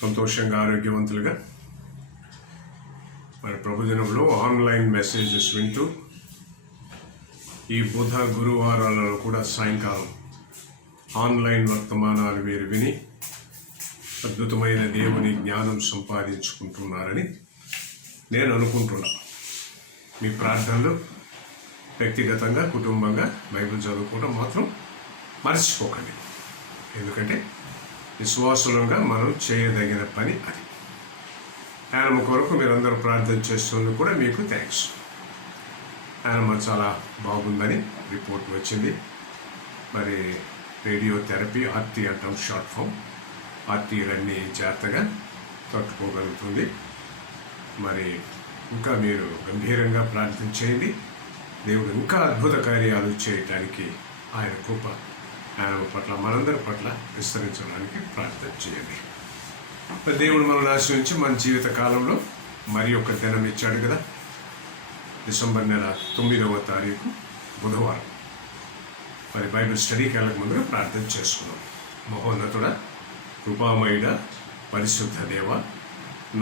సంతోషంగా ఆరోగ్యవంతులుగా మరి ప్రభుదినంలో ఆన్లైన్ మెసేజెస్ వింటూ ఈ బుధ గురువారాలలో కూడా సాయంకాలం ఆన్లైన్ వర్తమానాలు మీరు విని అద్భుతమైన దేవుని జ్ఞానం సంపాదించుకుంటున్నారని నేను అనుకుంటున్నా. మీ ప్రార్థనలు వ్యక్తిగతంగా కుటుంబంగా బైబిల్ చదువుకోవడం మాత్రం మర్చిపోకండి. ఎందుకంటే విశ్వాసులంగా మనం చేయదగిన పని అది. ఆయన కొరకు మీరందరూ ప్రార్థన చేస్తున్నందుకు కూడా మీకు థ్యాంక్స్. ఆయన చాలా బాగుందని రిపోర్ట్ వచ్చింది. మరి రేడియోథెరపీ ఆర్టీ అంటాం, షార్ట్ ఫామ్. ఆర్టీలన్నీ జాగ్రత్తగా తట్టుకోగలుగుతుంది. మరి ఇంకా మీరు గంభీరంగా ప్రార్థన చేయండి. దేవుడు ఇంకా అద్భుత కార్యాలు చేయటానికి ఆయన కృప ఆయన పట్ల మనందరి పట్ల విస్తరించడానికి ప్రార్థన చేయండి. దేవుడు మనల్ని ఆశ్రయించి మన జీవిత కాలంలో మరి ఒక దినం ఇచ్చాడు కదా, డిసెంబర్ నెల 9వ తారీఖు బుధవారం. మరి బైబిల్ స్టడీకి వెళ్ళక ముందుగా ప్రార్థన చేసుకున్నాం. మహోన్నతుడ, కృపామయుడ, పరిశుద్ధ దేవ,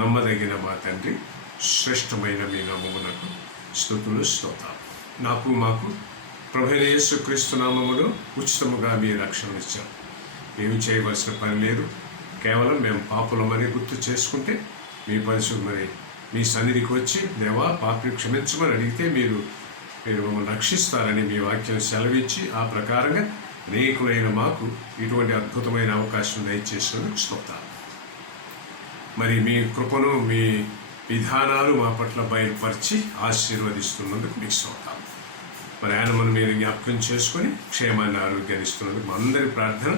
నమ్మదగిన మా తండ్రి, శ్రేష్టమైన మీ నామమునకు స్తుతులు స్తోత్రాలు. నాకు మాకు ప్రభువైన యేసుక్రీస్తు నామములో ఉచితముగా మీ రక్షణ ఇచ్చారు. మేము చేయవలసిన పని లేదు. కేవలం మేము పాపులమని గుర్తు చేసుకుంటే మీ మరి మీ సన్నిధికి వచ్చి దేవా పాపి క్షమించమని అడిగితే మీరు మమ్మల్ని రక్షిస్తారని మీ వాక్యం సెలవిచ్చి ఆ ప్రకారంగా అనేకులైన మాకు ఇటువంటి అద్భుతమైన అవకాశం దయచేసినందుకు స్తోత్రాలు. మరి మీ కృపను మీ విధానాలు మా పట్ల బయలుపరిచి ఆశీర్వదిస్తున్నందుకు మీకు స్తోత్రాలు. మరి ఆయన మనం మీరు జ్ఞాపకం చేసుకొని క్షేమాన్ని ఆరోగ్యాన్ని ఇస్తున్నందుకు మా అందరి ప్రార్థన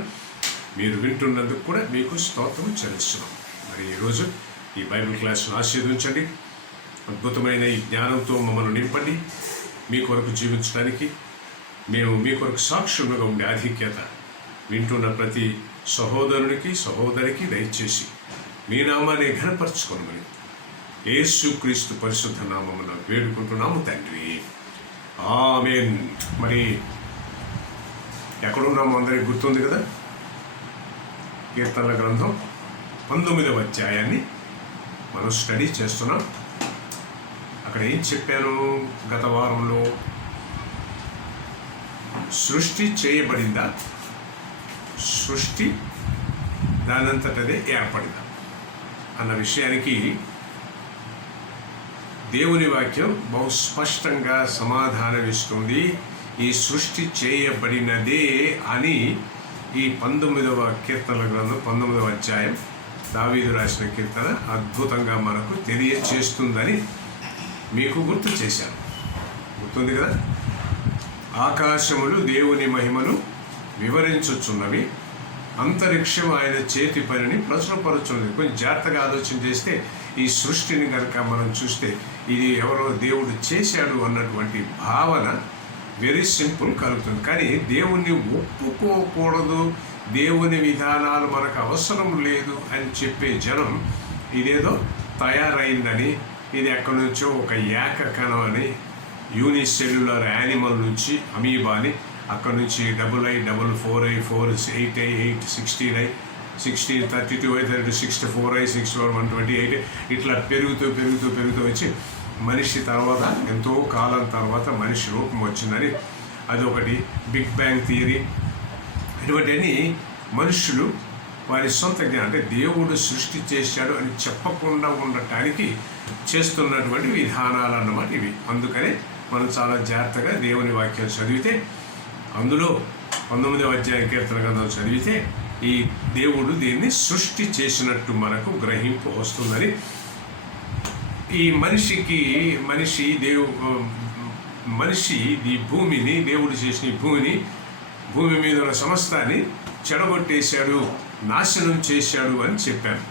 మీరు వింటున్నందుకు కూడా మీకు స్తోత్రం చెల్లిస్తున్నాం. మరి ఈరోజు ఈ బైబిల్ క్లాస్ను ఆశీర్వదించండి. అద్భుతమైన ఈ జ్ఞానంతో మమ్మల్ని నింపండి. మీ కొరకు జీవించడానికి మేము మీ కొరకు సాక్షులుగా ఉండే ఆధిక్యత వింటున్న ప్రతి సహోదరునికి సహోదరికి దయచేసి మీ నామాన్ని ఘనపరచుకోమని యేసుక్రీస్తు పరిశుద్ధ నామమున వేడుకుంటున్నాము తండ్రి, ఆమేన్. మరి ఎక్కడున్నాము అందరికి గుర్తుంది కదా, కీర్తనల గ్రంథం 19వ అధ్యాయాన్ని మనం స్టడీ చేస్తున్నాం. అక్కడ ఏం చెప్పాను గత వారంలో? సృష్టి చేయబడిందా, సృష్టి దానంతటదే ఏర్పడిందా అన్న విషయానికి దేవుని వాక్యం బహు స్పష్టంగా సమాధానం ఇస్తుంది. ఈ సృష్టి చేయబడినదే అని ఈ 19వ కీర్తనల గ్రంథం 19వ అధ్యాయం దావీదు రాసిన కీర్తన అద్భుతంగా మనకు తెలియచేస్తుందని మీకు గుర్తు చేశాను. గుర్తుంది కదా, ఆకాశములు దేవుని మహిమను వివరించుచున్నవి, అంతరిక్షం ఆయన చేతి పనిని ప్రచురపరుచున్నది. కొంచెం జాగ్రత్తగా ఆలోచన చేస్తే ఈ సృష్టిని కనుక మనం చూస్తే ఇది ఎవరో దేవుడు చేశాడు అన్నటువంటి భావన వెరీ సింపుల్ కలుగుతుంది. కానీ దేవుణ్ణి ఒప్పుకోకూడదు, దేవుని విధానాలు మనకు అవసరం లేదు అని చెప్పే జనం ఇదేదో తయారైందని, ఇది ఎక్కడి నుంచో ఒక ఏకకణం అని, యూనిసెల్యులర్ యానిమల్ నుంచి అమీబాని, అక్కడి నుంచి II4I 4 8I 16I 16 32I 32 64I 64 128 ఇట్లా పెరుగుతూ వచ్చి మనిషి తర్వాత ఎంతో కాలం తర్వాత మనిషి రూపం వచ్చిందని అదొకటి. బిగ్ బ్యాంగ్ థియరీ, ఇటువంటివన్నీ మనుషులు వారి సొంత జ్ఞానం, అంటే దేవుడు సృష్టి చేశాడు అని చెప్పకుండా ఉండటానికి చేస్తున్నటువంటి విధానాలు అన్నమాట ఇవి. అందుకనే మనం చాలా జాగ్రత్తగా దేవుని వాక్యం చదివితే, అందులో 19వ అధ్యాయం కీర్తన గ్రంథం చదివితే ఈ దేవుడు దీన్ని సృష్టి చేసినట్టు మనకు గ్రహింపు వస్తుందని. ఈ మనిషి ఈ భూమిని, దేవుడు చేసిన ఈ భూమి మీద ఉన్న సమస్తాన్ని చెడగొట్టేశాడు, నాశనం చేశాడు అని చెప్పాను.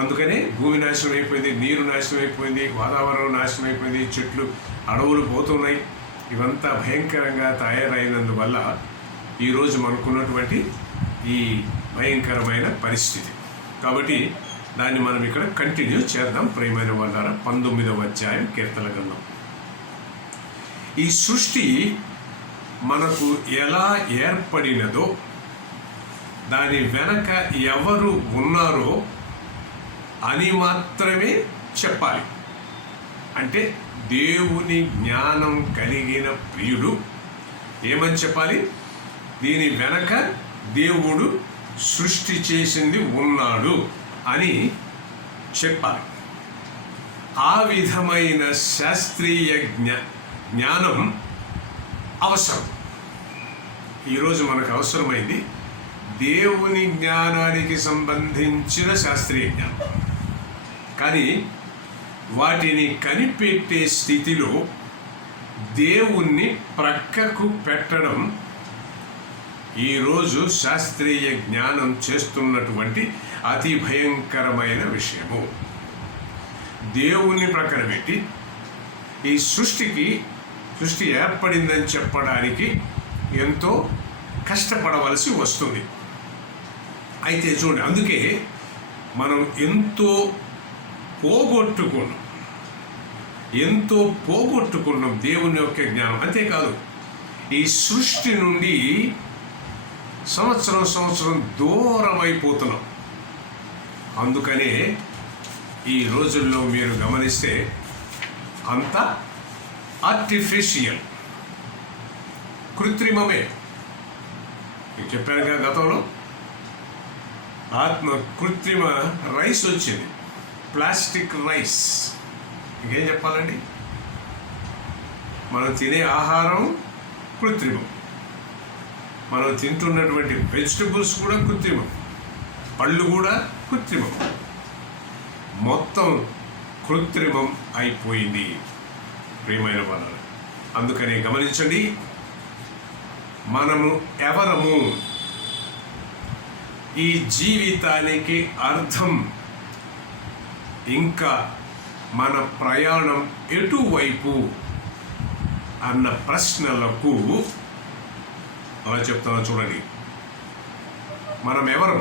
అందుకనే భూమి నాశనం అయిపోయింది, నీరు నాశనం అయిపోయింది, వాతావరణం నాశనం అయిపోయింది, చెట్లు అడవులు పోతున్నాయి. ఇవంతా భయంకరంగా తయారైనందువల్ల ఈరోజు మనకున్నటువంటి ఈ భయంకరమైన పరిస్థితి. కాబట్టి దాన్ని మనం ఇక్కడ కంటిన్యూ చేద్దాం. ప్రియమైన వాళ్ళారా, 19వ అధ్యాయం కీర్తన గ్రంథం. ఈ సృష్టి మనకు ఎలా ఏర్పడినదో దాని వెనక ఎవరు ఉన్నారో అని మాత్రమే చెప్పాలి. అంటే దేవుని జ్ఞానం కలిగిన ప్రియుడు ఏమని చెప్పాలి? దీని వెనక దేవుడు సృష్టి చేసింది ఉన్నాడు అని చెప్పాలి. ఆ విధమైన శాస్త్రీయ జ్ఞానం అవసరం. ఈరోజు మనకు అవసరమైంది దేవుని జ్ఞానానికి సంబంధించిన శాస్త్రీయ జ్ఞానం. కానీ వాటిని కనిపెట్టే స్థితిలో దేవుణ్ణి ప్రక్కకు పెట్టడం ఈరోజు శాస్త్రీయ జ్ఞానం చేస్తున్నటువంటి అతి భయంకరమైన విషయము. దేవుణ్ణి ప్రక్కన పెట్టి ఈ సృష్టి ఏర్పడిందని చెప్పడానికి ఎంతో కష్టపడవలసి వస్తుంది. అయితే చూడండి, అందుకే మనం ఎంతో పోగొట్టుకున్నాం దేవుని యొక్క జ్ఞానం. అంతేకాదు, ఈ సృష్టి నుండి సంవత్సరం దూరం అయిపోతున్నాం. అందుకనే ఈ రోజుల్లో మీరు గమనిస్తే అంత ఆర్టిఫిషియల్, కృత్రిమమే. మీకు చెప్పానుగా గతంలో కృత్రిమ రైస్ వచ్చింది, ప్లాస్టిక్ రైస్. ఇంకేం చెప్పాలండి? మనం తినే ఆహారం కృత్రిమం, మనం తింటున్నటువంటి వెజిటబుల్స్ కూడా కృత్రిమం, పళ్ళు కూడా కృత్రిమం, మొత్తం కృత్రిమం అయిపోయింది ప్రియమైన వాళ్ళ. అందుకనే గమనించండి, మనము ఎవరము, ఈ జీవితానికి అర్థం, ఇంకా మన ప్రయాణం ఎటువైపు అన్న ప్రశ్నలకు అలా చెప్తున్నా చూడండి. మనం ఎవరు,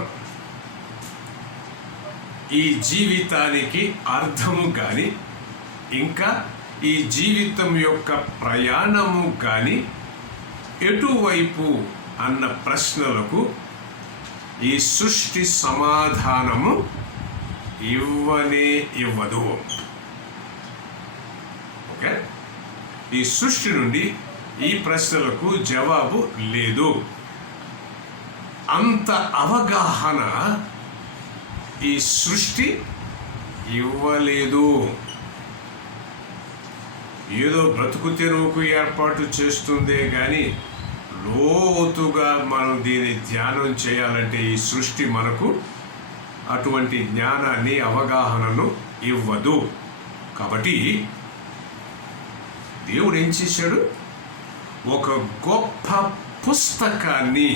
ఈ జీవితానికి అర్థము కానీ ఇంకా ఈ జీవితం యొక్క ప్రయాణము కానీ ఎటువైపు అన్న ప్రశ్నలకు ఈ సృష్టి సమాధానము ఇవ్వదు. ఓకే, ఈ సృష్టి నుండి ఈ ప్రశ్నలకు జవాబు లేదు. అంత అవగాహన ఈ సృష్టి ఇవ్వలేదు. ఏదో బ్రతుకు తెరువుకు ఏర్పాటు చేస్తుందే కానీ లోతుగా మనం దీన్ని ధ్యానం చేయాలంటే ఈ సృష్టి మనకు అటువంటి జ్ఞానాన్ని, అవగాహనను ఇవ్వదు. కాబట్టి దేవుడు ఏం చేశాడు? ఒక గొప్ప పుస్తకాన్ని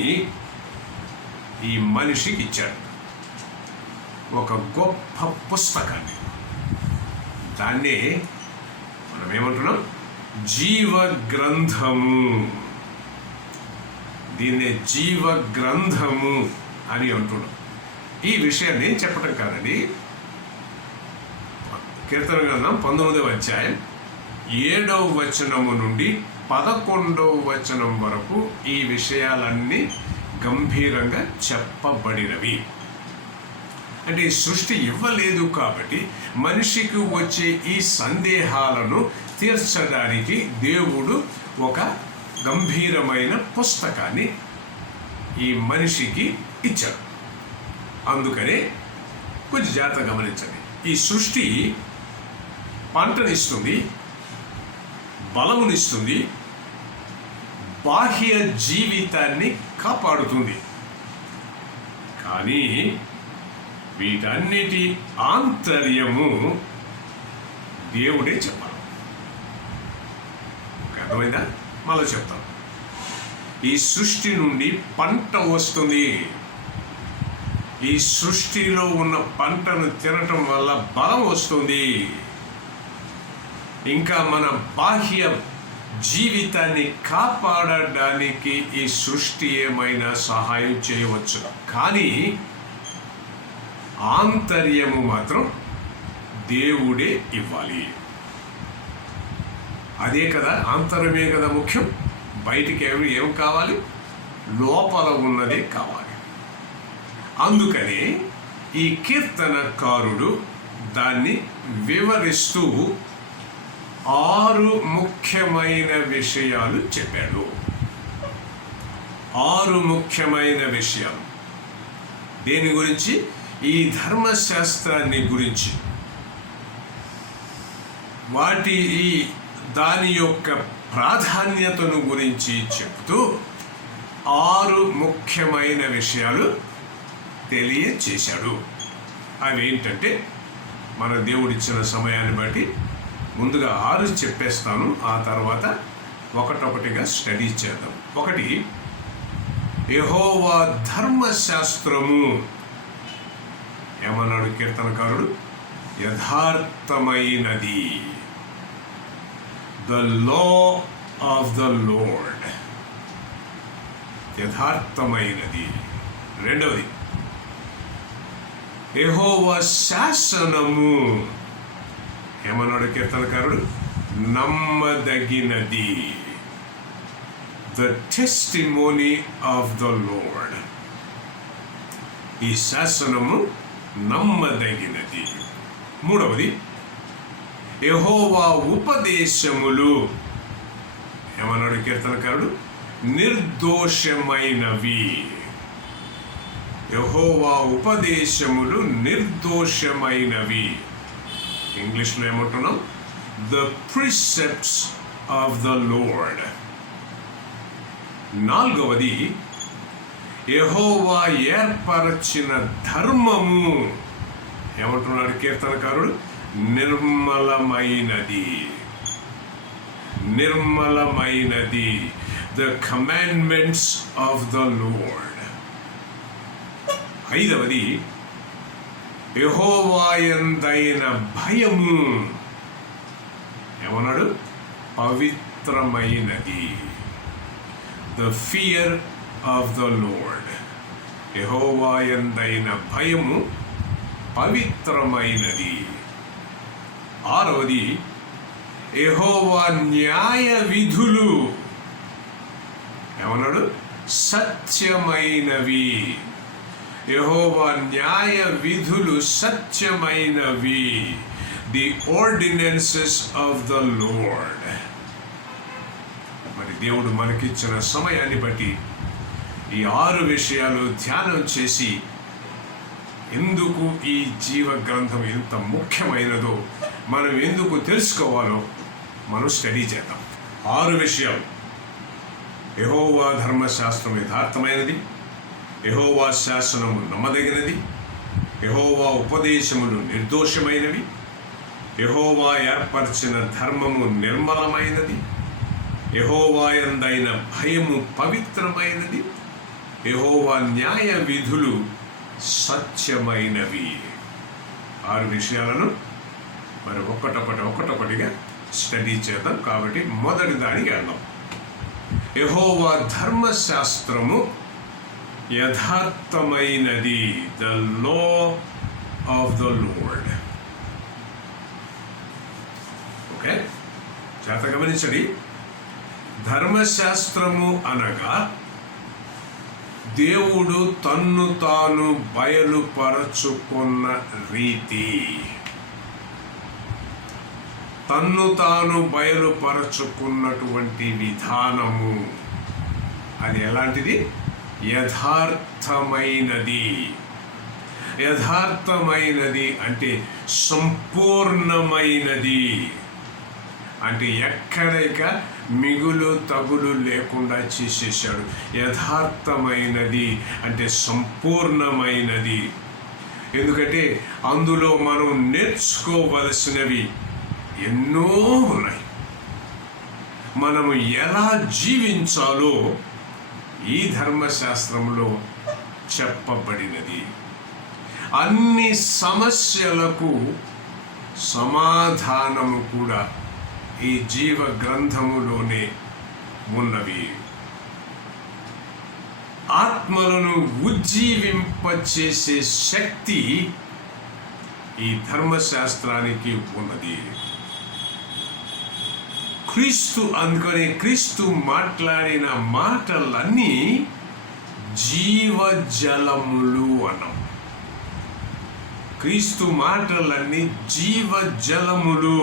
ఈ మనిషికి ఇచ్చాడు. ఒక గొప్ప పుస్తకాన్ని. దాన్నే మనం ఏమంటున్నాం? జీవ గ్రంథము. దీన్నే జీవ గ్రంథము అని అంటున్నాం. ఈ విషయాన్ని నేను చెప్పడం కాదండి. కీర్తన గ్రంథం 19వ అధ్యాయం 7వ వచనము నుండి 11వ వచనం వరకు ఈ విషయాలన్నీ గంభీరంగా చెప్పబడినవి. అంటే సృష్టి ఇవ్వలేదు కాబట్టి మనిషికి వచ్చే ఈ సందేహాలను తీర్చడానికి దేవుడు ఒక గంభీరమైన పుస్తకాన్ని ఈ మనిషికి ఇచ్చాడు. అందుకనే కొంచెం జాగ్రత్తగా గమనించండి. ఈ సృష్టి పంటనిస్తుంది, బలమునిస్తుంది, బాహ్య జీవితాన్ని కాపాడుతుంది. కానీ వీటన్నిటి ఆంతర్యము దేవుడే చెప్పాలి. అర్థమైందా? మళ్ళీ చెప్తాం. ఈ సృష్టి నుండి పంట వస్తుంది. ఈ సృష్టిలో ఉన్న పంటను తినటం వల్ల బలం వస్తుంది. ఇంకా మన బాహ్య జీవితాన్ని కాపాడడానికి ఈ సృష్టి ఏమైనా సహాయం చేయవచ్చు. కానీ ఆంతర్యము మాత్రం దేవుడే ఇవ్వాలి. అదే కదా, ఆంతర్యమే కదా ముఖ్యం. బయటికి ఏం కావాలి? లోపల ఉన్నదే కావాలి. అందుకని ఈ కీర్తనకారుడు దాన్ని వివరిస్తూ 6 ముఖ్యమైన విషయాలు చెప్పాడు. 6 ముఖ్యమైన విషయాలు దేని గురించి? ఈ ధర్మశాస్త్రాన్ని గురించి, దాని యొక్క ప్రాధాన్యతను గురించి చెప్తూ 6 ముఖ్యమైన విషయాలు తెలియచేశాడు. అవేంటంటే, మన దేవుడిచ్చిన సమయాన్ని బట్టి ముందుగా 6 చెప్పేస్తాను, ఆ తర్వాత ఒకటొకటిగా స్టడీ చేద్దాం. 1, యెహోవా ధర్మశాస్త్రము. ఏమన్నాడు కీర్తనకారుడు? యథార్థమైనది. The law of the Lord, యథార్థమైనది. 2, యెహోవా శాసనము. ఏమన్నాడు కీర్తనకారుడు? నమ్మదగినది. The testimony of the Lord. ఈ శాసనము నమ్మదగినది. 3, యెహోవా ఉపదేశములు. ఏమన్నాడు కీర్తనకారుడు? నిర్దోషమైనవి. యెహోవా ఉపదేశములు నిర్దోషమైనవి. ఇంగ్లీష్లో ఏమంటున్నాం? The precepts of the Lord. 4, యెహోవా ఏర్పరచిన ధర్మము. ఏమంటున్నాడు కీర్తనకారుడు? నిర్మలమైనది. నిర్మలమైనది. The commandments of the Lord. 5, యెహోవా యందైన భయము. ఏమన్నాడు? పవిత్రమైనది. The fear of the Lord. యెహోవా యందైన భయము పవిత్రమైనది. 6, యెహోవా న్యాయ విధులు. ఏమన్నాడు? సత్యమైనవి. యెహోవా న్యాయ విధులు సత్యమైనవి. The ordinances of the Lord. మరి దేవుడు మనకిచ్చిన సమయాన్ని బట్టి ఈ 6 విషయాలు ధ్యానం చేసి ఎందుకు ఈ జీవ గ్రంథం ఎంత ముఖ్యమైనదో, మనం ఎందుకు తెలుసుకోవాలో మనం స్టడీ చేద్దాం. 6 విషయాలు. యెహోవా ధర్మశాస్త్రం యథార్థమైనది. యెహోవా శాసనము నమ్మదగినది. యెహోవా ఉపదేశములు నిర్దోషమైనవి. యెహోవా ఏర్పరిచిన ధర్మము నిర్మలమైనది. యెహోవా యందైన భయము పవిత్రమైనది. యెహోవా న్యాయ విధులు సత్యమైనవి. 6 విషయాలను మరి ఒకటొకటిగా స్టడీ చేద్దాం. కాబట్టి మొదటి దానికి వెళ్దాం. యెహోవా ధర్మశాస్త్రము యథార్థమైనది. The law of the Lord. Okay, చేత గమనించండి. ధర్మశాస్త్రము అనగా దేవుడు తన్ను తాను బయలుపరచుకున్న రీతి. తన్ను తాను బయలుపరచుకున్నటువంటి విధానము. అది ఎలాంటిది? యథార్థమైనది. యథార్థమైనది అంటే సంపూర్ణమైనది. అంటే ఎక్కడైక మిగులు తగులు లేకుండా చేసేసాడు. యథార్థమైనది అంటే సంపూర్ణమైనది. ఎందుకంటే అందులో మనం నేర్చుకోవలసినవి ఎన్నో ఉన్నాయి. మనము ఎలా జీవించాలో ఈ ధర్మశాస్త్రంలో చెప్పబడినది. అన్ని సమస్యలకు సమాధానము కూడా ఈ జీవ గ్రంథములోనే ఉన్నవి. ఆత్మలను ఉజ్జీవింపచేసే శక్తి ఈ ధర్మశాస్త్రానికి ఉన్నది. క్రీస్తు మాట్లాడిన మాటలన్నీ జీవజలములు అన్నాం. క్రీస్తు మాటలన్నీ జీవజలములు.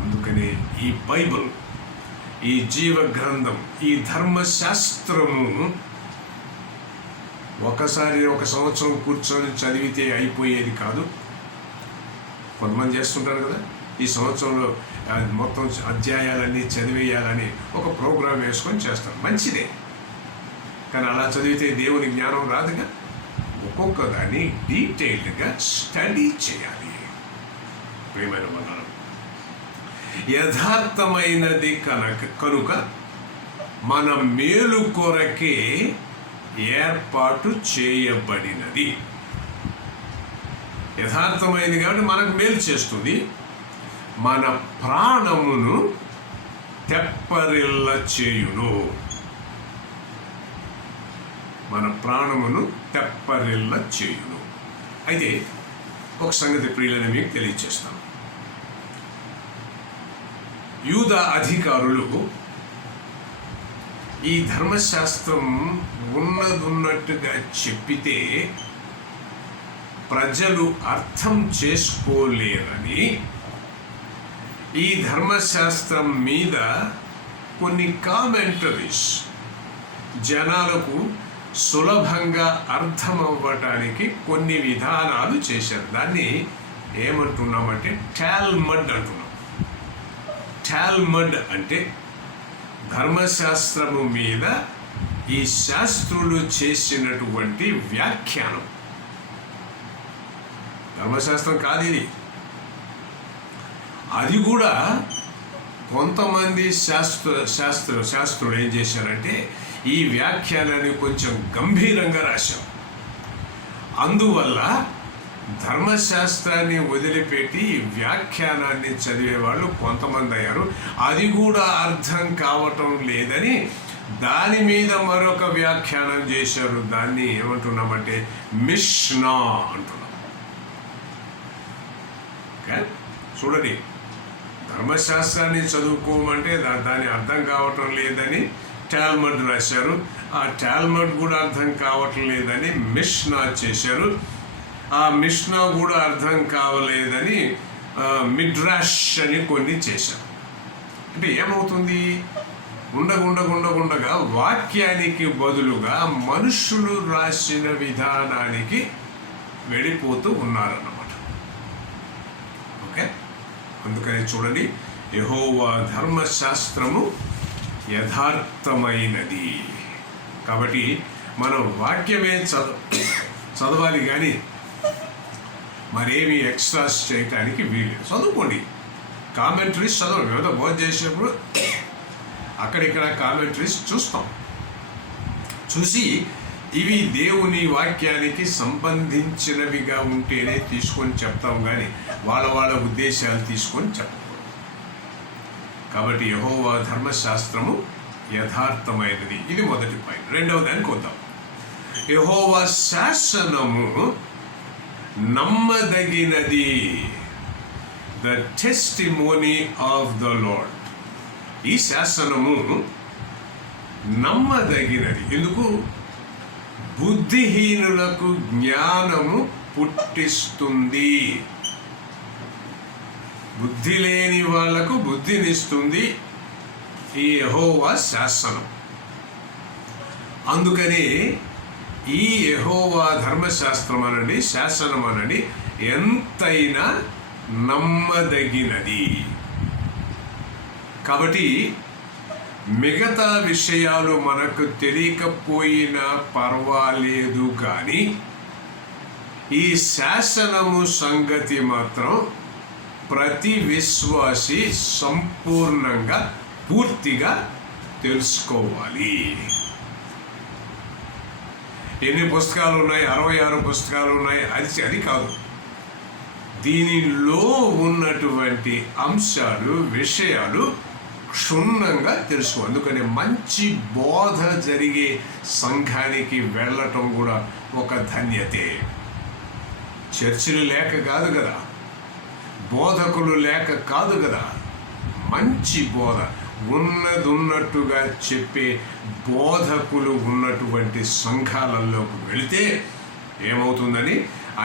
అందుకనే ఈ బైబిల్, ఈ జీవ గ్రంథం, ఈ ధర్మశాస్త్రము ఒకసారి ఒక సంవత్సరం కూర్చొని చదివితే అయిపోయేది కాదు. కొంతమంది చేస్తుంటారు కదా, ఈ సంవత్సరంలో మొత్తం అధ్యాయాలన్నీ చదివేయాలని ఒక ప్రోగ్రాం వేసుకొని చేస్తారు. మంచిదే, కానీ అలా చదివితే దేవుని జ్ఞానం రాదుగా. ఒక్కొక్క దాన్ని డీటెయిల్డ్గా స్టడీ చేయాలి. ప్రియమైన వదనం, యథార్థమైనది కనుక మన మేలు కొరకే ఏర్పాటు చేయబడినది. యథార్థమైనది కాబట్టి మనకు మేలు చేస్తుంది. మన ప్రాణమును తెప్పరిల్ల చేయును. మన ప్రాణమును తెప్పరిల్ల చేయును. అయితే ఒక సంగతి ప్రియులని మీకు తెలియజేస్తాను. యూద అధికారులు ఈ ధర్మశాస్త్రం ఉన్నట్టుగా చెప్పితే ప్రజలు అర్థం చేసుకోలేరని ఈ ధర్మశాస్త్రం మీద కొన్ని కామెంటరీస్ జనాలకు సులభంగా అర్థమవ్వటానికి కొన్ని విధానాలు చేశారు. దాన్ని ఏమంటున్నామంటే టాల్మడ్ అంటున్నాం. టాల్మడ్ అంటే ధర్మశాస్త్రము మీద ఈ శాస్త్రులు చేసినటువంటి వ్యాఖ్యానం. ధర్మశాస్త్రం కాదు ఇది. అది కూడా కొంతమంది శాస్త్రులు ఏం చేశారంటే ఈ వ్యాఖ్యానాన్ని కొంచెం గంభీరంగా రాశారు. అందువల్ల ధర్మశాస్త్రాన్ని వదిలిపెట్టి వ్యాఖ్యానాన్ని చదివేవాళ్ళు కొంతమంది అయ్యారు. అది కూడా అర్థం కావటం లేదని దాని మీద మరొక వ్యాఖ్యానం చేశారు. దాన్ని ఏమంటున్నామంటే మిష్నా అంటున్నాం. చూడండి, ధర్మశాస్త్రాన్ని చదువుకోమంటే దాని అర్థం కావటం లేదని టాల్మడ్ రాశారు. ఆ టాల్మడ్ కూడా అర్థం కావటం లేదని మిష్నా చేశారు. ఆ మిష్నా కూడా అర్థం కావలేదని మిడ్రాష్ అని కొన్ని చేశారు. అంటే ఏమవుతుంది, ఉండగా వాక్యానికి బదులుగా మనుషులు రాసిన విధానానికి వెళ్ళిపోతూ ఉన్నారన్నమాట. ఓకే, అందుకని చూడండి, యెహోవా ధర్మశాస్త్రము యథార్థమైనది. కాబట్టి మనం వాక్యమే చదవాలి కానీ మరేమి ఎక్స్ట్రాస్ చేయటానికి వీలు. చదువుకోండి, కామెంటరీస్ చదవండి. ఏదో బోధ చేసేప్పుడు అక్కడిక్కడ కామెంటరీస్ చూస్తాం. చూసి ఇవి దేవుని వాక్యానికి సంబంధించినవిగా ఉంటేనే తీసుకొని చెప్తాం, కానీ వాళ్ళ ఉద్దేశాలు తీసుకొని చెప్పకూడదు. కాబట్టి యెహోవా ధర్మశాస్త్రము యథార్థమైనది. ఇది మొదటి పాయింట్. రెండవ దానికి వద్దాం. యెహోవా శాసనము నమ్మదగినది. The testimony of the Lord. ఈ శాసనము నమ్మదగినది. ఎందుకు? బుద్ధిహీనులకు జ్ఞానము పుట్టిస్తుంది. బుద్ధి లేని వాళ్లకు బుద్ధినిస్తుంది ఈ యెహోవా శాసనం. అందుకని ఈ యెహోవా ధర్మశాస్త్రం అనండి, శాసనం అనండి, ఎంతైనా నమ్మదగినది. కాబట్టి మిగతా విషయాలు మనకు తెలియకపోయినా పర్వాలేదు, కానీ ఈ శాసనము సంగతి మాత్రం ప్రతి విశ్వాసి సంపూర్ణంగా పూర్తిగా తెలుసుకోవాలి. ఎన్ని పుస్తకాలు ఉన్నాయి? 66 పుస్తకాలు ఉన్నాయి. అది కాదు. దీనిలో ఉన్నటువంటి అంశాలు, విషయాలు క్షుణ్ణంగా తెలుసు. అందుకని మంచి బోధ జరిగే సంఘానికి వెళ్ళటం కూడా ఒక ధన్యతే. చర్చిలు లేక కాదు కదా, బోధకులు లేక కాదు కదా. మంచి బోధ, ఉన్నట్టుగా చెప్పే బోధకులు ఉన్నటువంటి సంఘాలలోకి వెళితే ఏమవుతుందని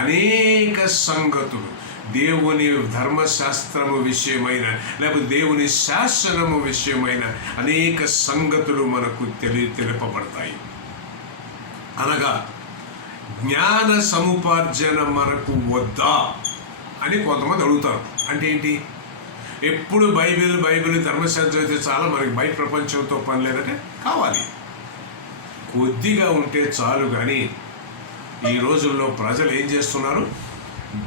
అనేక సంగతులు దేవుని ధర్మశాస్త్రము విషయమైన లేకపోతే దేవుని శాసనము విషయమైన అనేక సంగతులు మనకు తెలుపబడతాయి. అనగా జ్ఞాన సముపార్జన మనకు వద్దా అని కొంతమంది అడుగుతారు. అంటే ఏంటి? ఎప్పుడు బైబిల్ ధర్మశాస్త్రం అయితే చాలా, మనకి బయట ప్రపంచంతో పని లేదంటే కావాలి, కొద్దిగా ఉంటే చాలు. కానీ ఈ రోజుల్లో ప్రజలు ఏం చేస్తున్నారు?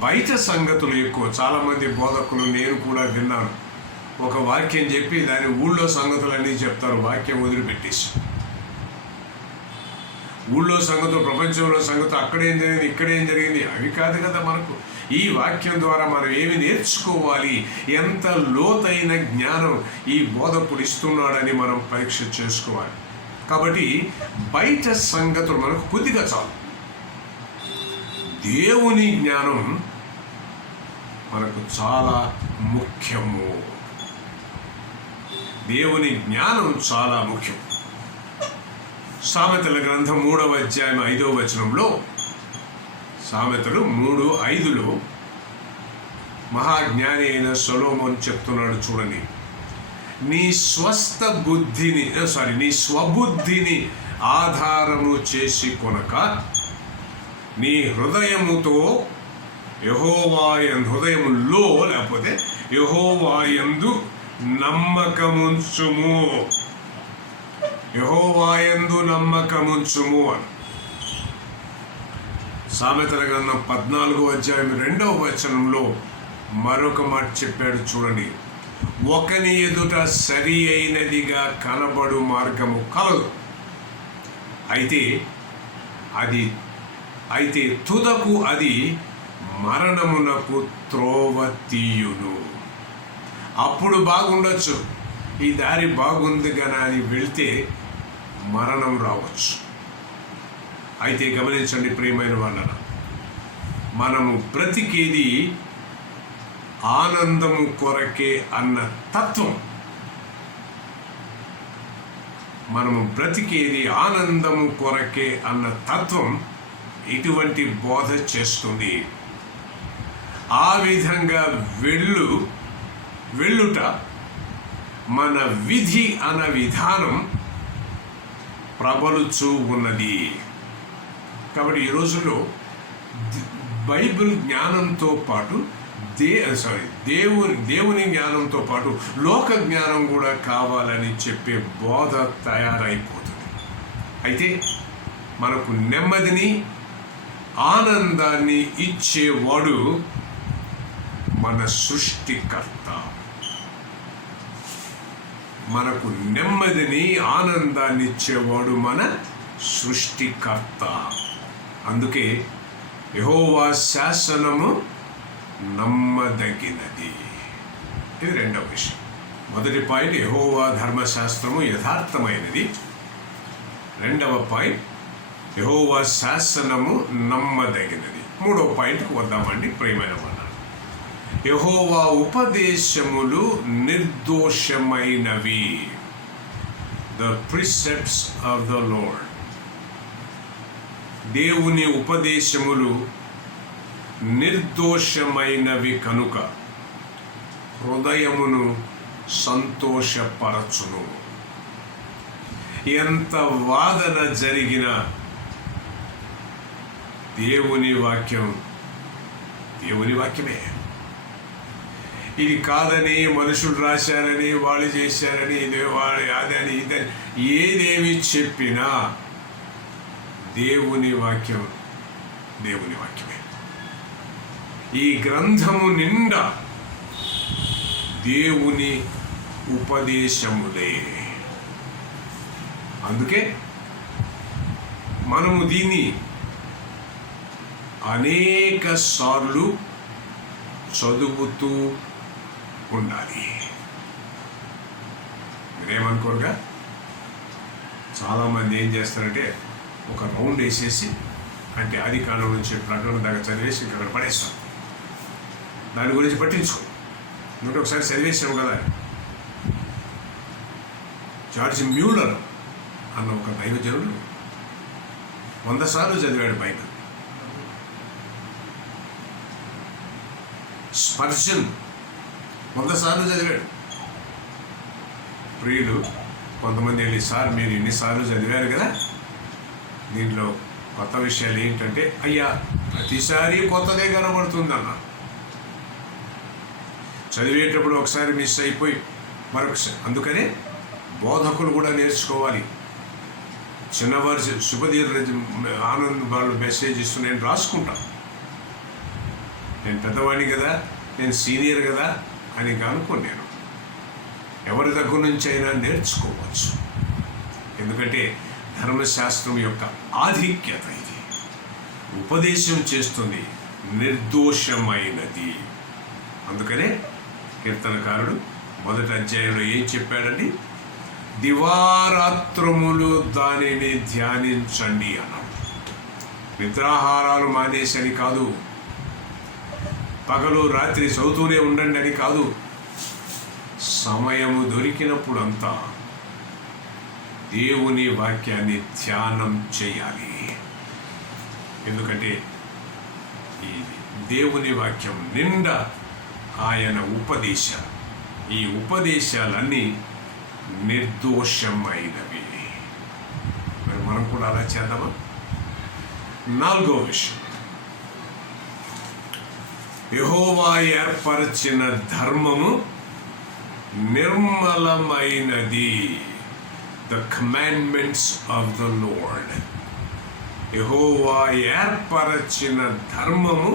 బయట సంగతులు ఎక్కువ. చాలామంది బోధకులు, నేను కూడా విన్నాను, ఒక వాక్యం చెప్పి దాని ఊళ్ళో సంగతులన్నీ చెప్తారు, వాక్యం వదిలిపెట్టేసి. ఊళ్ళో సంగతులు, ప్రపంచంలో సంగతులు, అక్కడేం జరిగింది, ఇక్కడేం జరిగింది, అవి కాదు కదా మనకు. ఈ వాక్యం ద్వారా మనం ఏమి నేర్చుకోవాలి, ఎంత లోతైన జ్ఞానం ఈ బోధకుడు ఇస్తున్నాడని మనం పరీక్ష చేసుకోవాలి. కాబట్టి బయట సంగతులు మనకు కొద్దిగా చాలు. దేవుని జ్ఞానం మనకు చాలా ముఖ్యము. దేవుని జ్ఞానం చాలా ముఖ్యం. సామెతల గ్రంథం 3వ అధ్యాయం 5వ వచనంలో, సామెతలు 3:5లో మహాజ్ఞాని అయిన సొలొమోన్ చెప్తున్నాడు, చూడండి, నీ స్వబుద్ధిని ఆధారము చేసి కొనక నీ హృదయముతో హృదయములో లేకపోతే యెహోవాయందు నమ్మకముంచుము అని. సామెతల గ్రంథం 14వ అధ్యాయం 2వ వచనంలో మరొక మాట చెప్పాడు, చూడండి, ఒకని ఎదుట సరి అయినదిగా కనబడు మార్గము కలదు, అయితే తుదకు అది మరణమునకు త్రోవ తీయును. అప్పుడు బాగుండొచ్చు, ఈ దారి బాగుంది కదా అని వెళ్తే మరణం రావచ్చు. అయితే గమనించండి ప్రియమైన వాళ్ళ, మనము బ్రతికేది ఆనందము కొరకే అన్న తత్వం, ఇటువంటి బోధ చేస్తుంది. ఆ విధంగా వెళ్ళుట మన విధి అన్న విధానం ప్రబలుచూ ఉన్నది. కాబట్టి ఈ రోజుల్లో బైబిల్ జ్ఞానంతో పాటు దేవుని జ్ఞానంతో పాటు లోక జ్ఞానం కూడా కావాలని చెప్పే బోధ తయారైపోతుంది. అయితే మనకు నెమ్మదిని, ఆనందాన్ని ఇచ్చేవాడు మన సృష్టికర్త. మనకు నెమ్మదిని, ఆనందాన్ని ఇచ్చేవాడు మన సృష్టికర్త. అందుకే యెహోవా శాసనము నమ్మదగినది. ఇది రెండవ విషయం. మొదటి పాయింట్, యెహోవా ధర్మశాస్త్రము యథార్థమైనది. రెండవ పాయింట్, యెహోవా శాసనము నమ్మదగినది. మూడవ పాయింట్కి వద్దామండి ప్రియమైన వాళ్ళ. యెహోవా ఉపదేశములు నిర్దోషమైనవి. The precepts of the Lord. దేవుని ఉపదేశములు నిర్దోషమైనవి కనుక హృదయమును సంతోషపరచును. ఎంత వాదన జరిగినా దేవుని వాక్యమే. ఇది కాదని, మనుషులు రాశారని, వాళ్ళు చేశారని, అదని ఇదని ఏదేమి చెప్పినా దేవుని వాక్యమే. ఈ గ్రంథము నిండా దేవుని ఉపదేశములే. అందుకే మనము దీన్ని అనేక సార్లు చదువుతూ ఉండాలి. మీరేమనుకోరుగా, చాలామంది ఏం చేస్తారంటే ఒక రౌండ్ వేసేసి, అంటే ఆదికాండం నుంచి ప్రకటన దాకా చదివేసి ఇక్కడ పడేస్తాం, దాని గురించి పట్టించుకో. ఎందుకంటే ఒకసారి చదివేసాం కదా. జార్జ్ మ్యూలర్ అన్న ఒక దైవజనుడు 100 సార్లు చదివాడు బైబిల్. స్పర్జన్ 100 సార్లు చదివాడు. ప్రియులు, కొంతమంది వెళ్ళి, సార్ మీరు ఇన్నిసార్లు చదివారు కదా, దీంట్లో కొత్త విషయాలు ఏంటంటే, అయ్యా ప్రతిసారి కొత్తదే కనబడుతుందన్న. చదివేటప్పుడు ఒకసారి మిస్ అయిపోయి మరొకసారి. అందుకనే బోధకులు కూడా నేర్చుకోవాలి. చిన్నవారు శుభదీర్ ఆనంద్ వాళ్ళు మెసేజ్ ఇస్తూ నేను రాసుకుంటాను, నేను పెద్దవాడిని కదా, నేను సీనియర్ కదా అని అనుకోను. నేను ఎవరి దగ్గర నుంచి అయినా నేర్చుకోవచ్చు. ఎందుకంటే ధర్మశాస్త్రం యొక్క ఆధిక్యత ఇది. ఉపదేశం చేస్తుంది, నిర్దోషమైనది. అందుకనే కీర్తనకారుడు 1వ అధ్యాయంలో ఏం చెప్పాడండి? దివారాత్రములు దానిని ధ్యానించండి అన్నాడు. నిద్రాహారాలు మానేసని కాదు, పగలు రాత్రి చదువుతూనే ఉండండి అని కాదు. సమయము దొరికినప్పుడు అంతా దేవుని వాక్యాన్ని ధ్యానం చేయాలి. ఎందుకంటే ఈ దేవుని వాక్యం నిండా ఆయన ఉపదేశాలు, ఈ ఉపదేశాలన్నీ నిర్దోషమైనవి. మరి మనం కూడా అలా చేద్దామా? 4వ విషయం, యెహోవా ఏర్పరచిన ధర్మము నిర్మలమైనది. The commandments of the Lord. యెహోవా ఏర్పరచిన ధర్మము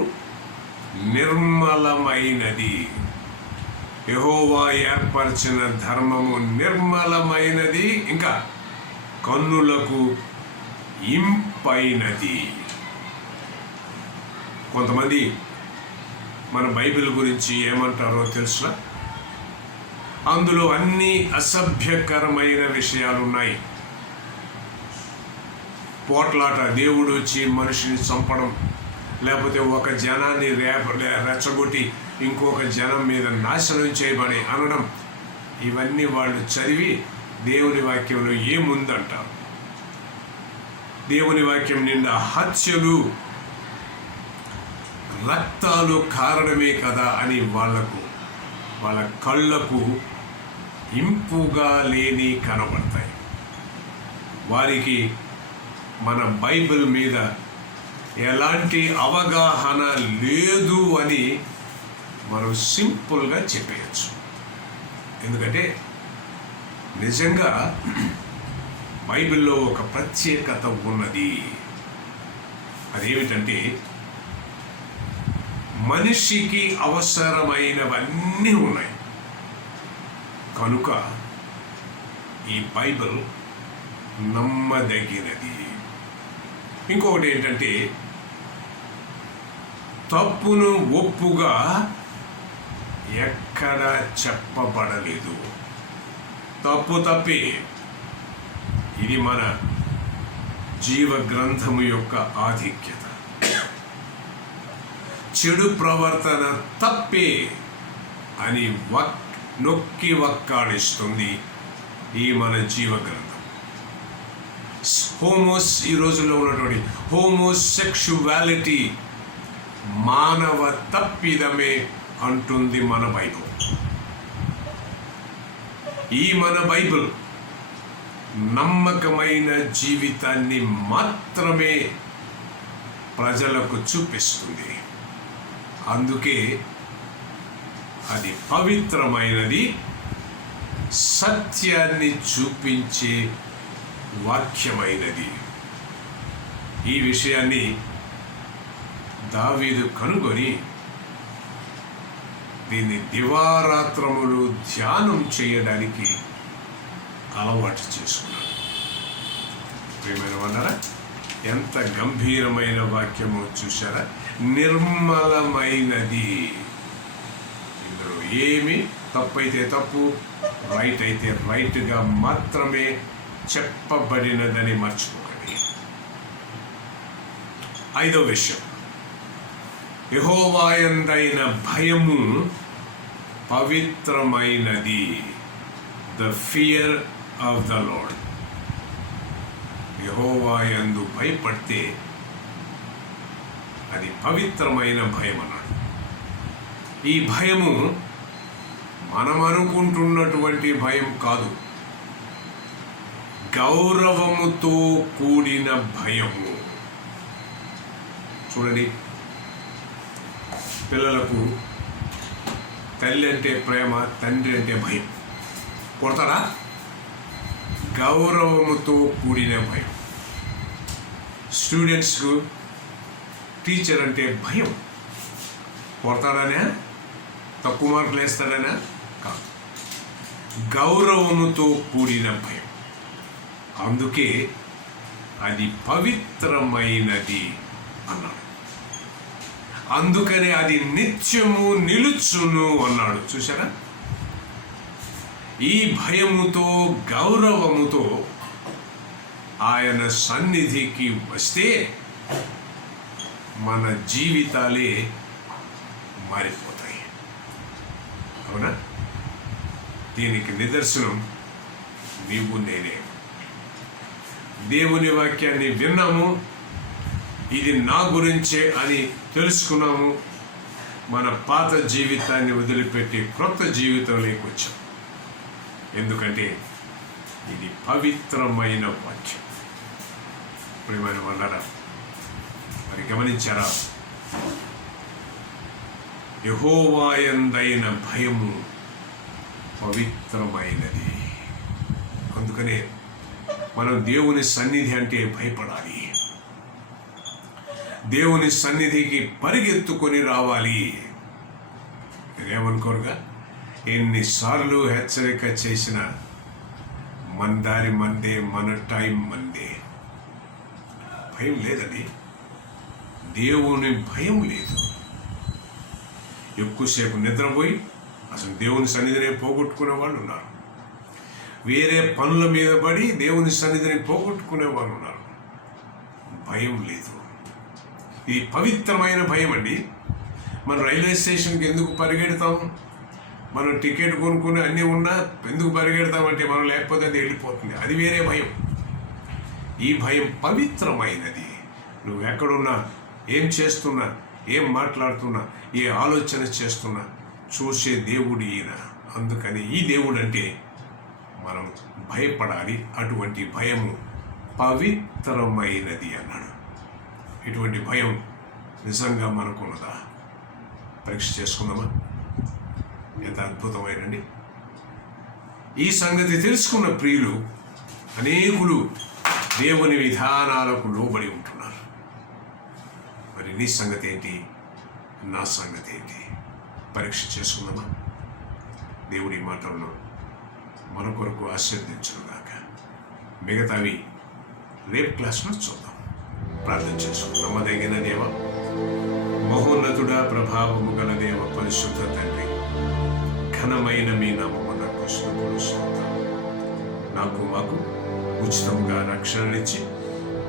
నిర్మలమైనది. యెహోవా ఏర్పరచిన ధర్మము నిర్మలమైనది, ఇంకా కన్నులకు ఇంపైనది. కొంతమంది మన బైబిల్ గురించి ఏమంటారో తెలుసా? అందులో అన్ని అసభ్యకరమైన విషయాలు ఉన్నాయి. పోట్లాట, దేవుడు వచ్చి మనిషిని చంపడం, లేకపోతే ఒక జనాన్ని రెచ్చగొట్టి ఇంకొక జనం మీద నాశనం చేయబడి అనడం, ఇవన్నీ వాళ్ళు చదివి దేవుని వాక్యంలో ఏముందంటారు? దేవుని వాక్యం నిండా హత్యలు, రక్తాలు కారణమే కదా అని వాళ్ళ కళ్ళకు ఇంపుగా లేని కనబడతాయి. వారికి మన బైబిల్ మీద ఎలాంటి అవగాహన లేదు అని మనం సింపుల్గా చెప్పేయచ్చు. ఎందుకంటే నిజంగా బైబిల్లో ఒక ప్రత్యేకత ఉన్నది. అదేమిటంటే మనిషికి అవసరమైనవన్నీ ఉన్నాయి. కనుక ఈ బైబిల్ నమ్మదగినది. ఇంకొకటి ఏంటంటే తప్పును ఒప్పుగా ఎక్కడ చెప్పబడలేదు. తప్పు తప్పే. ఇది మన జీవ గ్రంథము యొక్క ఆధిక్యత. చెడు ప్రవర్తన తప్పే అని నొక్కి వక్కాడిస్తుంది ఈ మన జీవ గ్రంథం. ఈ రోజుల్లో ఉన్నటువంటి హోమోసెక్షువాలిటీ మానవ తప్పిదమే అంటుంది మన బైబిల్. ఈ మన బైబిల్ నమ్మకమైన జీవితాన్ని మాత్రమే ప్రజలకు చూపిస్తుంది. అందుకే అది పవిత్రమైనది, సత్యాన్ని చూపించే వాక్యమైనది. ఈ విషయాన్ని దావీదు కనుగొని దీన్ని దివారాత్రములు ధ్యానం చేయడానికి అలవాటు చేసుకున్నాడు. ప్రియమైన వాళ్ళారా, ఎంత గంభీరమైన వాక్యమో చూశారా? నిర్మలమైనది. ఇందులో ఏమి తప్పైతే తప్పు, రైట్ అయితే రైట్గా మాత్రమే చెప్పబడినదని మర్చిపోకండి. 5వ విషయం, యెహోవా యందైన భయము పవిత్రమైనది. The fear of the Lord. యెహోవా యందు భయపడితే అది పవిత్రమైన భయం అన్నాడు. ఈ భయము మనం అనుకుంటున్నటువంటి భయం కాదు, గౌరవముతో కూడిన భయము. చూడండి, పిల్లలకు తల్లి అంటే ప్రేమ, తండ్రి అంటే భయం. కొడతారా? గౌరవముతో కూడిన భయం. స్టూడెంట్స్కు టీచర్ అంటే భయం. కొడతాడనే, తక్కువ మార్కులు వేస్తాడనే కాదు, గౌరవముతో కూడిన భయం. అందుకే అది పవిత్రమైనది అన్నాడు. అందుకనే అది నిత్యము నిలుచును అన్నాడు. చూసారా? ఈ భయముతో, గౌరవముతో ఆయన సన్నిధికి వస్తే మన జీవితాలే మారిపోతాయి. అవునా? దీనికి నిదర్శనం నీవు నేనే. దేవుని వాక్యాన్ని విన్నాము, ఇది నా గురించే అని తెలుసుకున్నాము. మన పాత జీవితాన్ని వదిలిపెట్టి క్రొత్త జీవితంలోకి వచ్చాం. ఎందుకంటే ఇది పవిత్రమైన వాక్యం. ప్రియమైన వాళ్ళారా, మరి గమనించారా? యెహోవా యందైన భయము పవిత్రమైనది. అందుకనే మనం దేవుని సన్నిధి అంటే భయపడాలి. దేవుని సన్నిధికి పరిగెత్తుకొని రావాలి. మీరేమనుకోరుగా? ఎన్నిసార్లు హెచ్చరిక చేసిన మన దారి మందే, మన టైం మందే. భయం లేదండి, దేవుని భయం లేదు. ఎక్కువసేపు నిద్రపోయి అసలు దేవుని సన్నిధిని పోగొట్టుకునే వాళ్ళు ఉన్నారు. వేరే పనుల మీద పడి దేవుని సన్నిధిని పోగొట్టుకునే వాళ్ళు ఉన్నారు. భయం లేదు. ఇది పవిత్రమైన భయం అండి. మనం రైల్వే స్టేషన్కి ఎందుకు పరిగెడతాం? మనం టికెట్ కొనుక్కుని అన్నీ ఉన్నా ఎందుకు పరిగెడతామంటే మనం లేకపోతే అది వెళ్ళిపోతుంది. అది వేరే భయం. ఈ భయం పవిత్రమైనది. నువ్వు ఎక్కడున్నా, ఏం చేస్తున్నా, ఏం మాట్లాడుతున్నా, ఏ ఆలోచన చేస్తున్నా చూసే దేవుడు ఈయన. అందుకని ఈ దేవుడు అంటే మనం భయపడాలి. అటువంటి భయము పవిత్రమైనది అన్నాడు. ఇటువంటి భయం నిజంగా మనకున్నదా? పరీక్ష చేసుకుందామా? ఎంత అద్భుతమైనండి. ఈ సంగతి తెలుసుకున్న ప్రియులు అనేకులు దేవుని విధానాలకు లోబడి ఉంటున్నారు. మరి నీ సంగతి ఏంటి? నా సంగతి ఏంటి? పరీక్ష చేసుకుందామా? దేవుడి మాటలను మన కొరకు ఆశీర్వదించుగాక. మిగతావి రేపు క్లాస్లో చూద్దాం. ప్రార్థన చేసుకుందాం. నమ్మదగిన దేవ, మహోన్నతుడా, ప్రభావము గల దేవ, పరిశుద్ధ తండ్రి, ఘనమైన మీ నామమునకు స్తుతులు. నాకు మాకు ఉచితంగా రక్షణనిచ్చి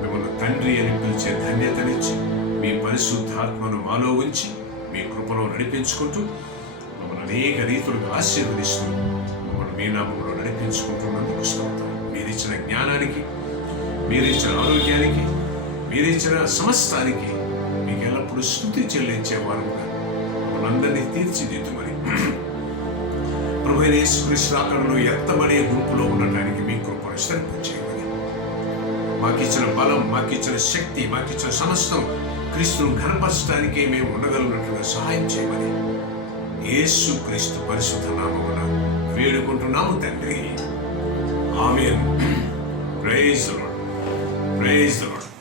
మిమ్మల్ని తండ్రి అని పిలిచే ధన్యతనిచ్చి మీ పరిశుద్ధాత్మను మాలో ఉంచి మీ కృపలో నడిపించుకుంటూ మమ్మల్ని అనేక రీతులుగా ఆశీర్వదిస్తూ మమ్మల్ని మీ నామంలో నడిపించుకుంటున్నందుకు స్తోత్రం. మీరిచ్చిన జ్ఞానానికి, మీరిచ్చిన ఆరోగ్యానికి, మీరిచ్చిన సమస్తానికి మీకు ఎల్లప్పుడూ స్తుతి చెల్లించే వారుగా మనందరినీ తీర్చిదిద్దుమని, ప్రభువైన యేసుక్రీస్తు రాకడలో ఎత్తబడే గుంపులో ఉండటానికి మీ కృపను విస్తరింపచేయమని, మాకిచ్చిన బలం, మాకిచ్చిన శక్తి, మాకిచ్చిన సమస్తం క్రీస్తును ఘనపరచడానికే మేము ఉండగలిగినట్లుగా సహాయం చేయమని యేసుక్రీస్తు పరిశుద్ధ నామమున వేడుకుంటున్నాము తండ్రి. ఆమేన్. Praise the Lord. Praise the lord.